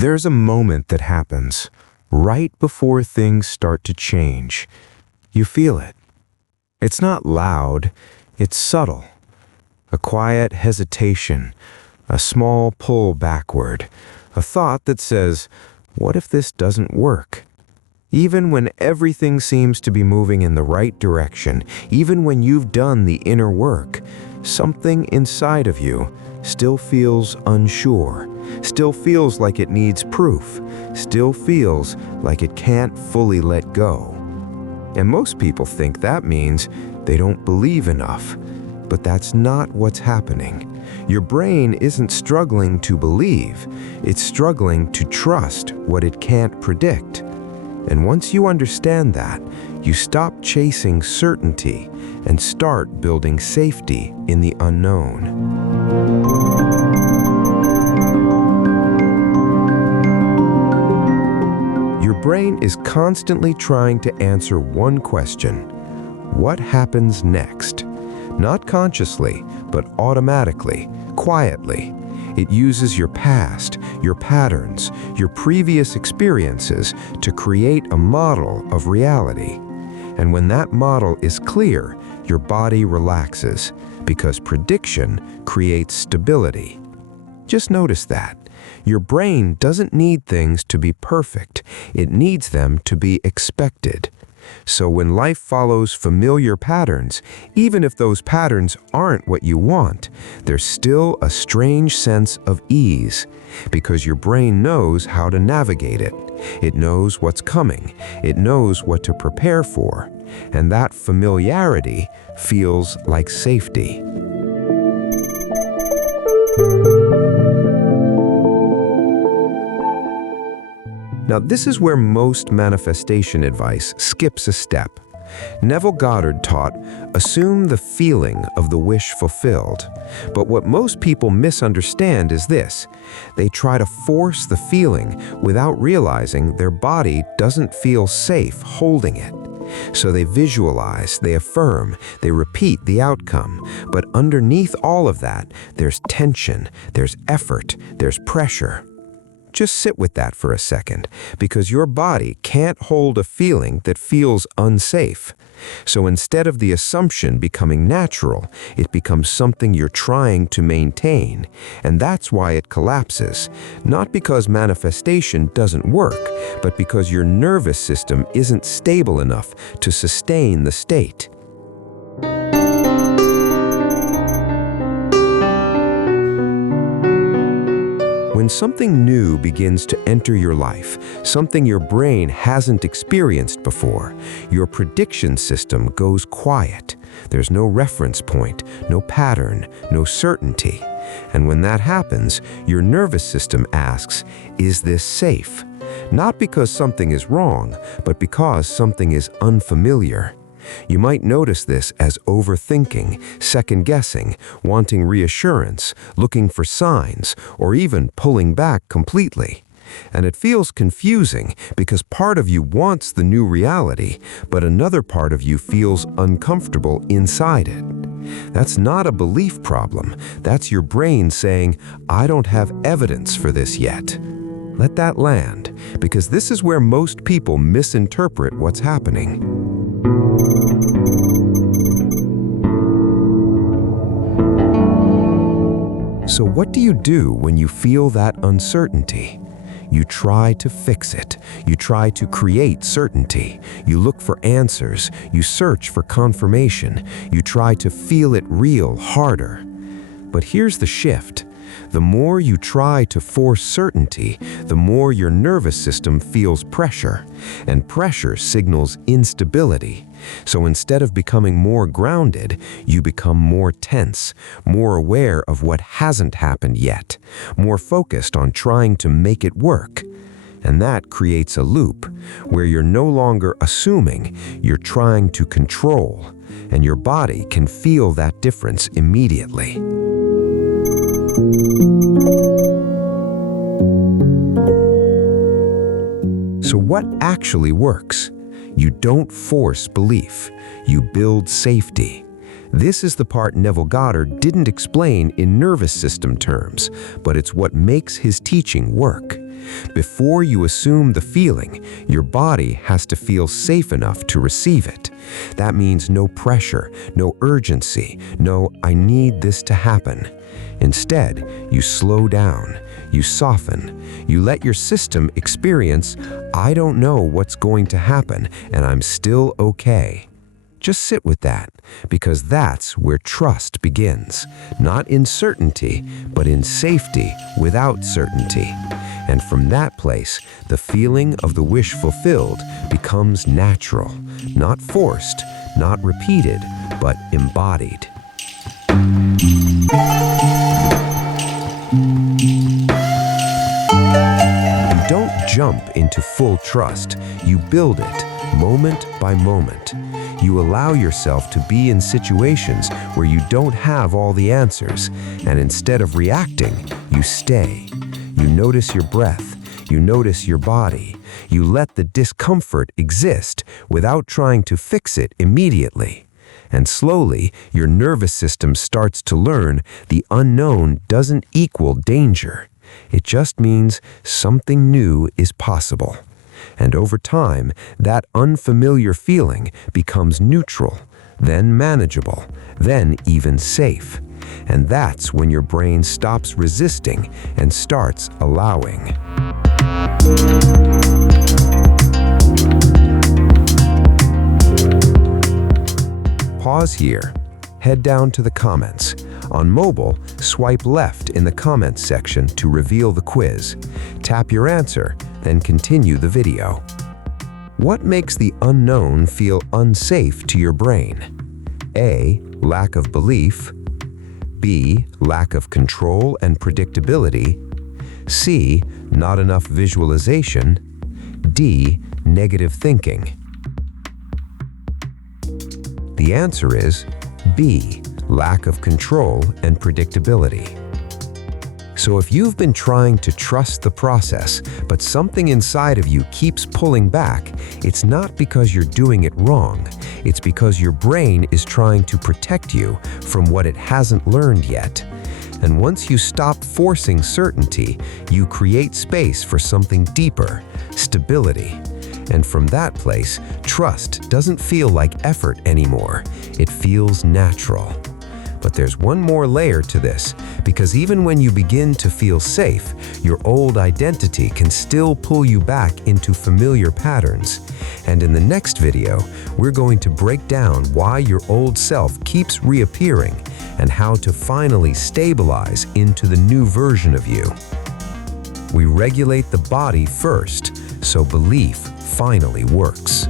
There's a moment that happens right before things start to change. You feel it. It's not loud, it's subtle. A quiet hesitation, a small pull backward, a thought that says, what if this doesn't work? Even when everything seems to be moving in the right direction, even when you've done the inner work, something inside of you still feels unsure, still feels like it needs proof, still feels like it can't fully let go. And most people think that means they don't believe enough. But that's not what's happening. Your brain isn't struggling to believe, it's struggling to trust what it can't predict. And once you understand that, you stop chasing certainty and start building safety in the unknown. Your brain is constantly trying to answer one question: what happens next? Not consciously, but automatically, quietly. It uses your past, your patterns, your previous experiences to create a model of reality. And when that model is clear, your body relaxes, because prediction creates stability. Just notice that. Your brain doesn't need things to be perfect. It needs them to be expected. So when life follows familiar patterns, even if those patterns aren't what you want, there's still a strange sense of ease, because your brain knows how to navigate it. It knows what's coming. It knows what to prepare for. And that familiarity feels like safety. Now, this is where most manifestation advice skips a step. Neville Goddard taught, assume the feeling of the wish fulfilled. But what most people misunderstand is this: they try to force the feeling without realizing their body doesn't feel safe holding it. So they visualize, they affirm, they repeat the outcome. But underneath all of that, there's tension, there's effort, there's pressure. Just sit with that for a second, because your body can't hold a feeling that feels unsafe. So instead of the assumption becoming natural, it becomes something you're trying to maintain. And that's why it collapses. Not because manifestation doesn't work, but because your nervous system isn't stable enough to sustain the state. When something new begins to enter your life, something your brain hasn't experienced before, your prediction system goes quiet. There's no reference point, no pattern, no certainty. And when that happens, your nervous system asks, is this safe? Not because something is wrong, but because something is unfamiliar. You might notice this as overthinking, second-guessing, wanting reassurance, looking for signs, or even pulling back completely. And it feels confusing because part of you wants the new reality, but another part of you feels uncomfortable inside it. That's not a belief problem. That's your brain saying, I don't have evidence for this yet. Let that land, because this is where most people misinterpret what's happening. So what do you do when you feel that uncertainty? You try to fix it. You try to create certainty. You look for answers. You search for confirmation. You try to feel it real harder. But here's the shift. The more you try to force certainty, the more your nervous system feels pressure, and pressure signals instability. So instead of becoming more grounded, you become more tense, more aware of what hasn't happened yet, more focused on trying to make it work. And that creates a loop where you're no longer assuming, you're trying to control, and your body can feel that difference immediately. So what actually works? You don't force belief. You build safety. This is the part Neville Goddard didn't explain in nervous system terms, but it's what makes his teaching work. Before you assume the feeling, your body has to feel safe enough to receive it. That means no pressure, no urgency, no "I need this to happen." Instead, you slow down, you soften, you let your system experience, "I don't know what's going to happen, and I'm still okay." Just sit with that, because that's where trust begins. Not in certainty, but in safety without certainty. And from that place, the feeling of the wish fulfilled becomes natural, not forced, not repeated, but embodied. You don't jump into full trust, you build it, moment by moment. You allow yourself to be in situations where you don't have all the answers, and instead of reacting, you stay. You notice your breath, you notice your body, you let the discomfort exist without trying to fix it immediately. And slowly, your nervous system starts to learn the unknown doesn't equal danger. It just means something new is possible. And over time, that unfamiliar feeling becomes neutral, then manageable, then even safe. And that's when your brain stops resisting and starts allowing. Pause here. Head down to the comments. On mobile, swipe left in the comments section to reveal the quiz. Tap your answer, then continue the video. What makes the unknown feel unsafe to your brain? A. Lack of belief. B. Lack of control and predictability. C. Not enough visualization. D. Negative thinking. The answer is B. Lack of control and predictability. So if you've been trying to trust the process, but something inside of you keeps pulling back, it's not because you're doing it wrong. It's because your brain is trying to protect you from what it hasn't learned yet. And once you stop forcing certainty, you create space for something deeper, stability. And from that place, trust doesn't feel like effort anymore. It feels natural. But there's one more layer to this, because even when you begin to feel safe, your old identity can still pull you back into familiar patterns. And in the next video, we're going to break down why your old self keeps reappearing and how to finally stabilize into the new version of you. We regulate the body first, so belief finally works.